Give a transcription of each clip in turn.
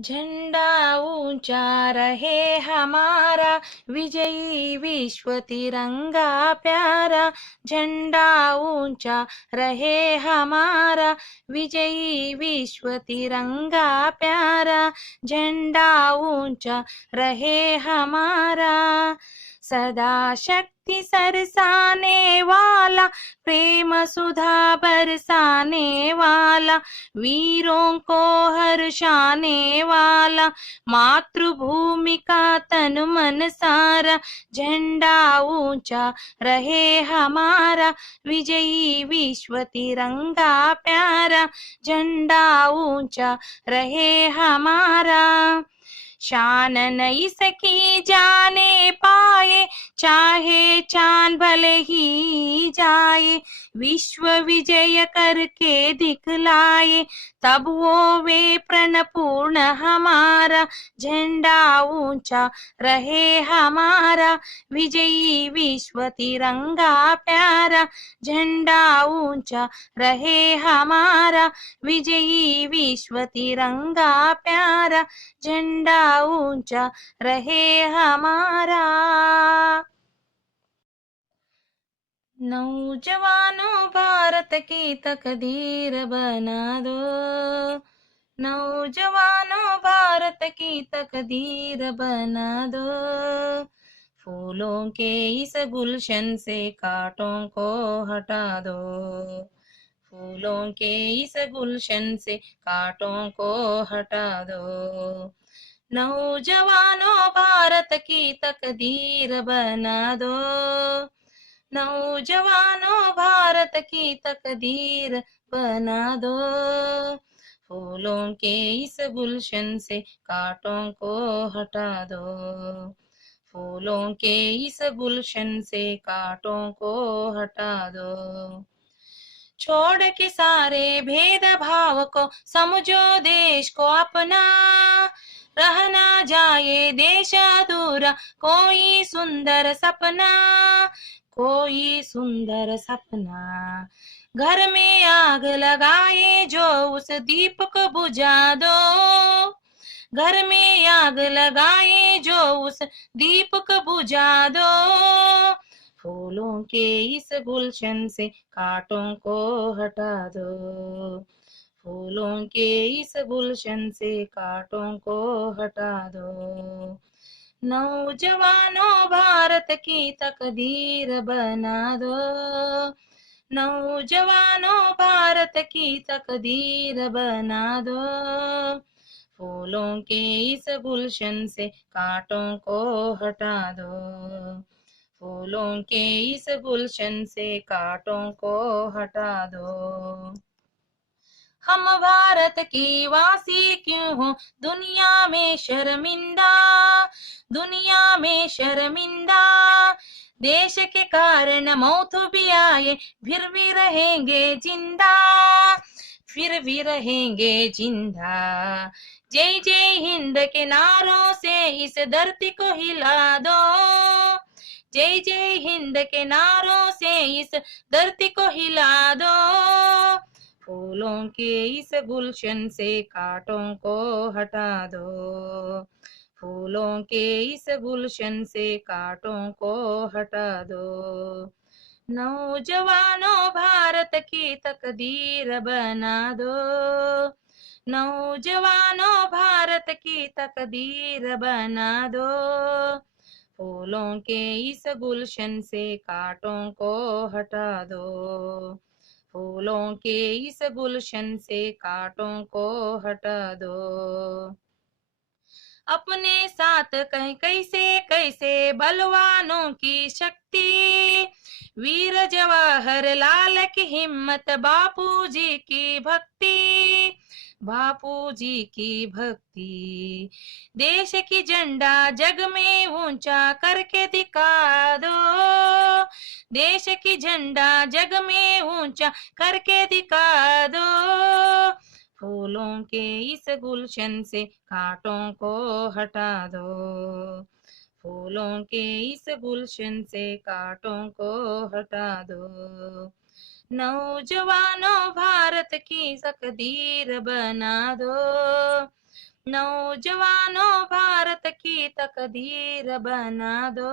झंडा ऊंचा रहे हमारा, विजयी विश्व तिरंगा प्यारा। झंडा ऊंचा रहे हमारा, विजयी विश्व तिरंगा प्यारा। झंडा ऊंचा रहे हमारा, सदा शक्ति सरसाने वाला, प्रेम सुधा बरसाने वाला, वीरों को हर्षाने वाला, मातृभूमि का तन मन सारा। झंडा ऊंचा रहे हमारा, विजयी विश्व तिरंगा प्यारा। झंडा ऊंचा रहे हमारा, शान नहीं सकी जाने पाए, चाहे चांद भले ही जाए। विश्व विजय करके दिखलाए, तब वो वे प्रण पूर्ण हमारा। झंडा ऊंचा रहे हमारा, विजयी विश्व तिरंगा प्यारा। झंडा ऊंचा रहे हमारा, विजयी विश्व तिरंगा प्यारा। झंडा ऊंचा रहे हमारा। नौजवानों भारत की तकदीर बना दो, नौजवानों भारत की तकदीर बना दो। फूलों के इस गुलशन से कांटों को हटा दो, फूलों के इस गुलशन से कांटों को हटा दो। नौजवानों भारत की तकदीर बना दो, नौजवानों भारत की तकदीर बना दो। फूलों के इस गुलशन से कांटों को हटा दो, फूलों के इस गुलशन से कांटों को हटा दो। छोड़ के सारे भेदभाव को समझो देश को अपना, रह ना जाए देश अधूरा कोई सुंदर सपना, कोई सुंदर सपना। घर में आग लगाए जो उस दीप को बुझा दो, घर में आग लगाए जो उस दीप को बुझा दो। फूलों के इस गुलशन से कांटों को हटा दो, फूलों के इस गुलशन से कांटों को हटा दो। नौजवानों भारत की तकदीर बना दो, नौजवानों भारत की तकदीर बना दो। फूलों के इस गुलशन से कांटों को हटा दो, फूलों के इस गुलशन से कांटों को हटा दो। हम भारत की वासी क्यों हो दुनिया में शर्मिंदा, दुनिया में शर्मिंदा। देश के कारण मौत भी आए फिर भी रहेंगे जिंदा, फिर भी रहेंगे जिंदा। जय जय हिंद के नारों से इस धरती को हिला दो, जय जय हिंद के नारों से इस धरती को हिला दो। फूलों के इस गुलशन से कांटों को हटा दो, फूलों के इस गुलशन से कांटों को हटा दो। नौजवानों भारत की तकदीर बना दो, नौजवानों भारत की तकदीर बना दो। फूलों के इस गुलशन से कांटों को हटा दो, फूलों के इस गुलशन से कांटों को हटा दो। अपने साथ कहीं कैसे कैसे बलवानों की शक्ति, वीर जवाहर लाल की हिम्मत, बापू जी की भक्ति, बापू जी की भक्ति। देश की झंडा जग में ऊंचा करके दिखा दो, देश की झंडा जग में ऊंचा करके दिखा दो। फूलों के इस गुलशन से कांटों को हटा दो, फूलों के इस गुलशन से कांटों को हटा दो। नौजवानों भारत की तकदीर बना दो, नौजवानों भारत की तकदीर बना दो,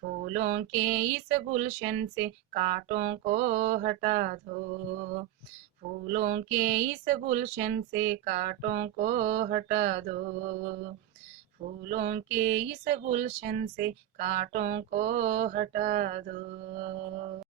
फूलों के इस गुलशन से कांटों को हटा दो, फूलों के इस गुलशन से कांटों को हटा दो, फूलों के इस गुलशन से कांटों को हटा दो।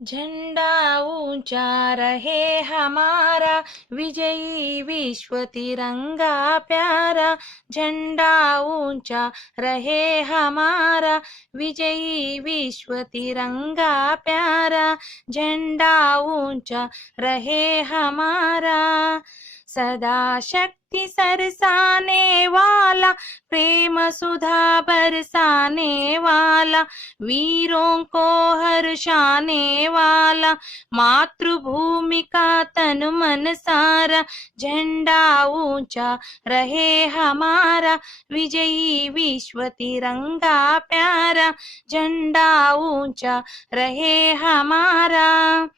झंडा ऊंचा रहे हमारा, विजयी विश्व तिरंगा प्यारा, झंडा ऊंचा रहे हमारा, विजयी विश्व तिरंगा प्यारा, झंडा ऊंचा रहे हमारा, सदा शक्ति सरसाने वाला, प्रेम सुधा बरसाने वाला, वीरों को हर्षाने वाला, मातृभूमि का तन मन सारा, झंडा ऊंचा रहे हमारा, विजयी विश्व तिरंगा प्यारा, झंडा ऊंचा रहे हमारा,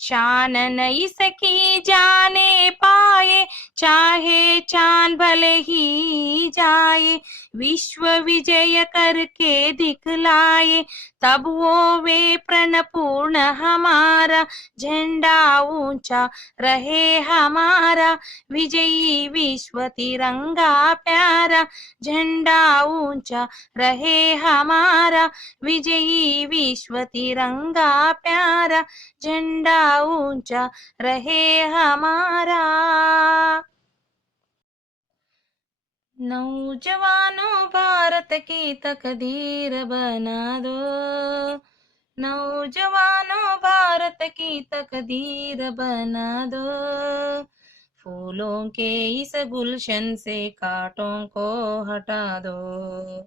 शान नहीं सकी जाने पाए, चाहे चांद भले ही जाए, विश्व विजय करके दिखलाए, तब वो वे प्रण पूर्ण हमारा, झंडा ऊंचा रहे हमारा, विजयी विश्व तिरंगा प्यारा, झंडा ऊंचा रहे हमारा, विजयी विश्व तिरंगा प्यारा, झंडा ऊंचा रहे हमारा। नौजवानों भारत की तकदीर बना दो, नौजवानों भारत की तकदीर बना दो, फूलों के इस गुलशन से कांटों को हटा दो,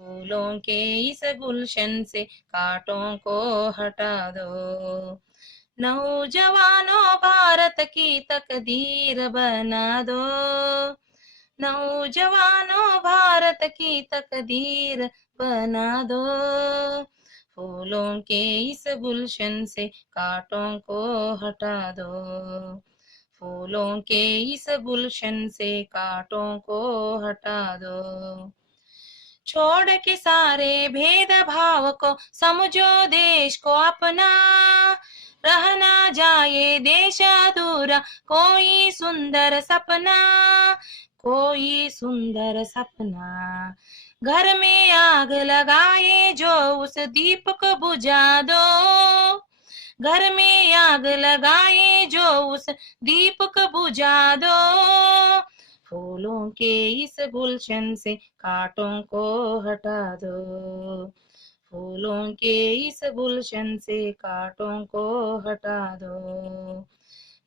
फूलों के इस गुलशन से कांटों को हटा दो, नौजवानों भारत की तकदीर बना दो, नौजवानों भारत की तकदीर बना दो, फूलों के इस गुलशन से कांटों को हटा दो, फूलों के इस गुलशन से कांटों को हटा दो, छोड़ के सारे भेदभाव को समझो देश को अपना, रह ना जाए देश अधूरा कोई सुंदर सपना, कोई सुंदर सपना, घर में आग लगाए जो उस दीप को बुझा दो, घर में आग लगाए जो उस दीप को बुझा दो, फूलों के इस गुलशन से कांटों को हटा दो, फूलों के इस गुलशन से कांटों को हटा दो,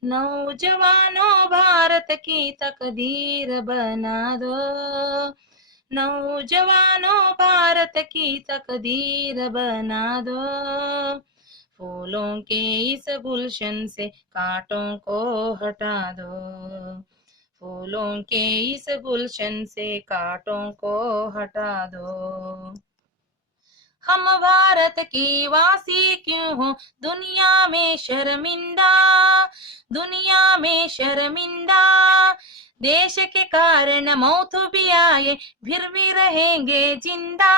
नौजवानों भारत की तकदीर बना दो, नौजवानों भारत की तकदीर बना दो, फूलों के इस गुलशन से कांटों को हटा दो, फूलों के इस गुलशन से कांटों को हटा दो, हम भारत की वासी क्यों हो दुनिया में शर्मिंदा, दुनिया में शर्मिंदा, देश के कारण मौत भी आए फिर भी रहेंगे जिंदा,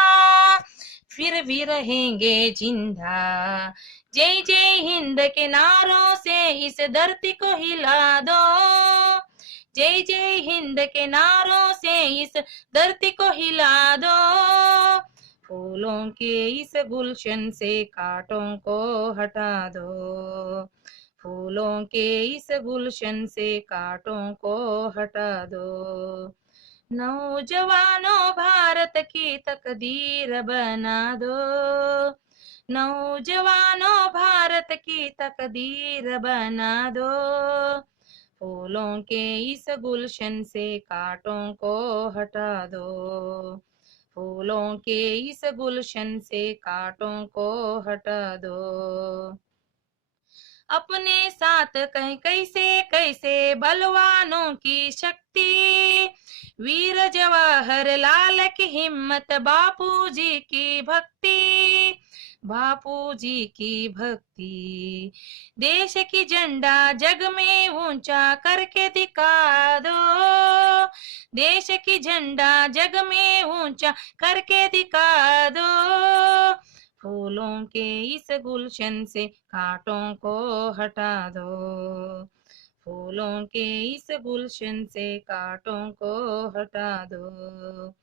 फिर भी रहेंगे जिंदा, जय जय हिंद के नारों से इस धरती को हिला दो, जय जय हिंद के नारों से इस धरती को हिला दो, फूलों के इस गुलशन से कांटों को हटा दो, फूलों के इस गुलशन से कांटों को हटा दो, नौजवानों भारत की तकदीर बना दो, नौजवानों भारत की तकदीर बना दो, फूलों के इस गुलशन से कांटों को हटा दो, फूलों के इस गुलशन से कांटों को हटा दो, अपने साथ कहीं कैसे कैसे बलवानों की शक्ति, वीर जवाहर लाल की हिम्मत, बापू जी की भक्ति, बापू जी की भक्ति, देश की झंडा जग में ऊंचा करके दिखा दो, देश की झंडा जग में ऊंचा करके दिखा दो, फूलों के इस गुलशन से कांटों को हटा दो, फूलों के इस गुलशन से कांटों को हटा दो,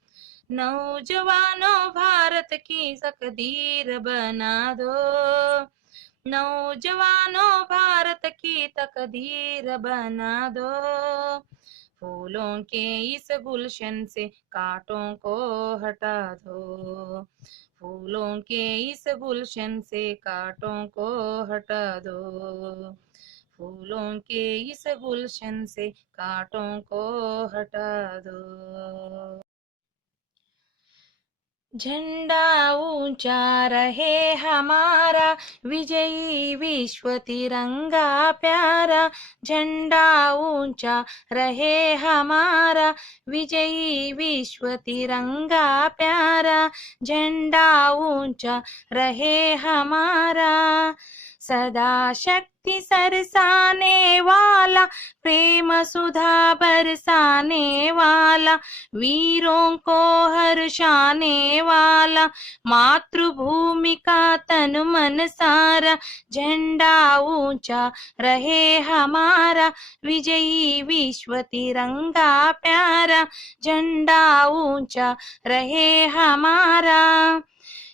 नौजवानों भारत की तकदीर बना दो, नौजवानों भारत की तकदीर बना दो, फूलों के इस गुलशन से कांटों को हटा दो, फूलों के इस गुलशन से कांटों को हटा दो, फूलों के इस गुलशन से कांटों को हटा दो। झंडा ऊंचा रहे हमारा, विजयी विश्व तिरंगा प्यारा, झंडा ऊंचा रहे हमारा, विजयी विश्व तिरंगा प्यारा, झंडा ऊंचा रहे हमारा, सदा शक्ति सरसाने वाला, प्रेम सुधा बरसाने वाला, वीरों को हर्षाने वाला, मातृभूमि का तन मन सारा, झंडा ऊंचा रहे हमारा, विजयी विश्व तिरंगा प्यारा, झंडा ऊंचा रहे हमारा,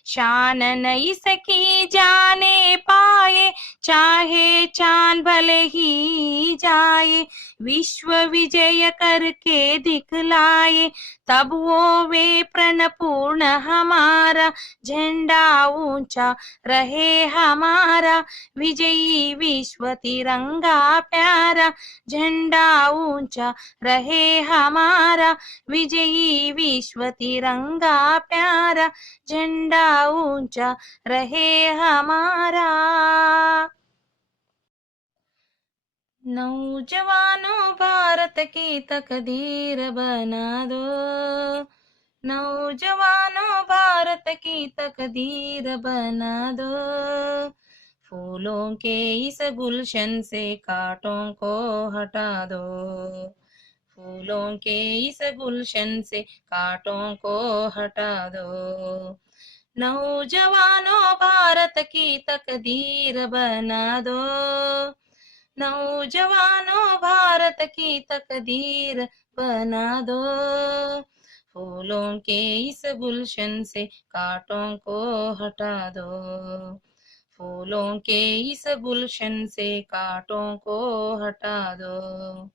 शान नहीं सकी जाने पाए, चाहे चांद भले ही जाए, विश्व विजय करके दिखलाए, तब वो वे प्रण पूर्ण हमारा, झंडा ऊंचा रहे हमारा, विजयी विश्व तिरंगा प्यारा, झंडा ऊंचा रहे हमारा, विजयी विश्व तिरंगा प्यारा, झंडा ऊंचा रहे हमारा। नौजवानों भारत की तकदीर बना दो, नौजवानों भारत की तकदीर बना दो, फूलों के इस गुलशन से कांटों को हटा दो, फूलों के इस गुलशन से कांटों को हटा दो, नौजवानों भारत की तकदीर बना दो, नौजवानों भारत की तकदीर बना दो, फूलों के इस गुलशन से कांटों को हटा दो, फूलों के इस गुलशन से कांटों को हटा दो,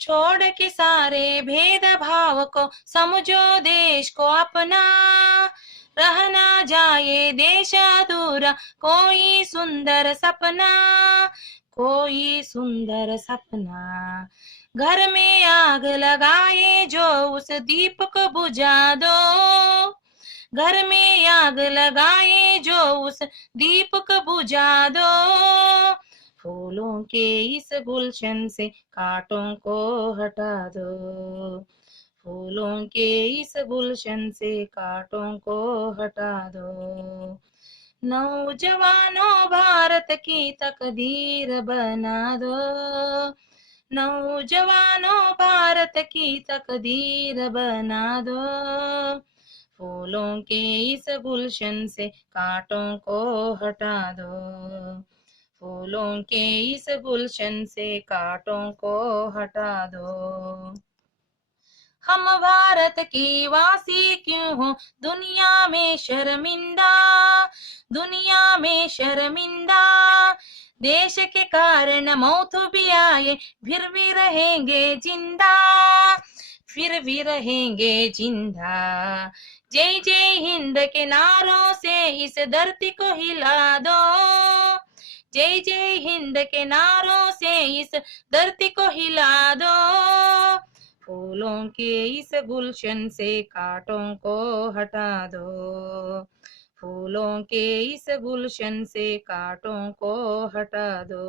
छोड़ के सारे भेदभाव को समझो देश को अपना, रह ना जाए देश अधूरा कोई सुंदर सपना, कोई सुंदर सपना, घर में आग लगाए जो उस दीप को बुझा दो, घर में आग लगाए जो उस दीप को बुझा दो, फूलों के इस गुलशन से कांटों को हटा दो, फूलों के इस गुलशन से कांटों को हटा दो, नौजवानों भारत की तकदीर बना दो, नौजवानों भारत की तकदीर बना दो, फूलों के इस गुलशन से कांटों को हटा दो, फूलों के इस गुलशन से कांटों को हटा दो, हम भारत की वासी क्यों हो दुनिया में शर्मिंदा, दुनिया में शर्मिंदा, देश के कारण मौत भी आए फिर भी रहेंगे जिंदा, फिर भी रहेंगे जिंदा, जय जय हिंद के नारों से इस धरती को हिला दो, जय जय हिंद के नारों से इस धरती को हिला दो, फूलों के इस गुलशन से कांटों को हटा दो, फूलों के इस गुलशन से कांटों को हटा दो,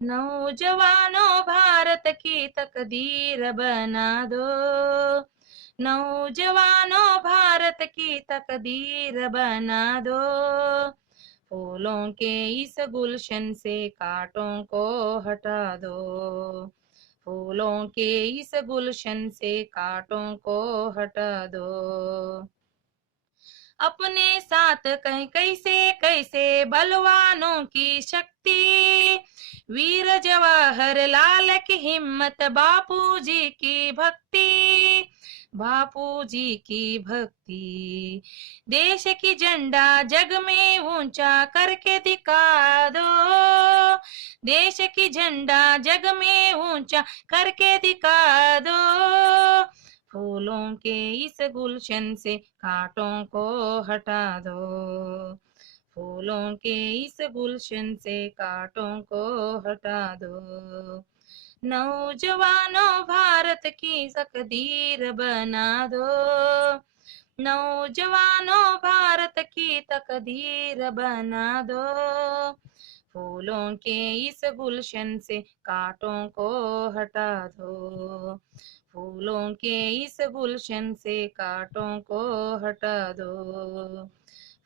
नौजवानों भारत की तकदीर बना दो, नौजवानों भारत की तकदीर बना दो, फूलों के इस गुलशन से कांटों को हटा दो, फूलों के इस गुलशन से कांटों को हटा दो। अपने साथ कहीं कैसे कैसे बलवानों की शक्ति, वीर जवाहर लाल की हिम्मत, बापू जी की भक्ति, बापू जी की भक्ति। देश की झंडा जग में ऊंचा करके दिखा दो, देश की झंडा जग में ऊंचा करके दिखा दो। फूलों के इस गुलशन से कांटों को हटा दो, फूलों के इस गुलशन से कांटों को हटा दो। नौजवानों भारत की तकदीर बना दो, नौजवानों भारत की तकदीर बना दो। फूलों के इस गुलशन से कांटों को हटा दो, फूलों के इस गुलशन से कांटों को हटा दो,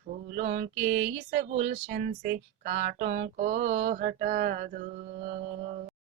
फूलों के इस गुलशन से कांटों को हटा दो।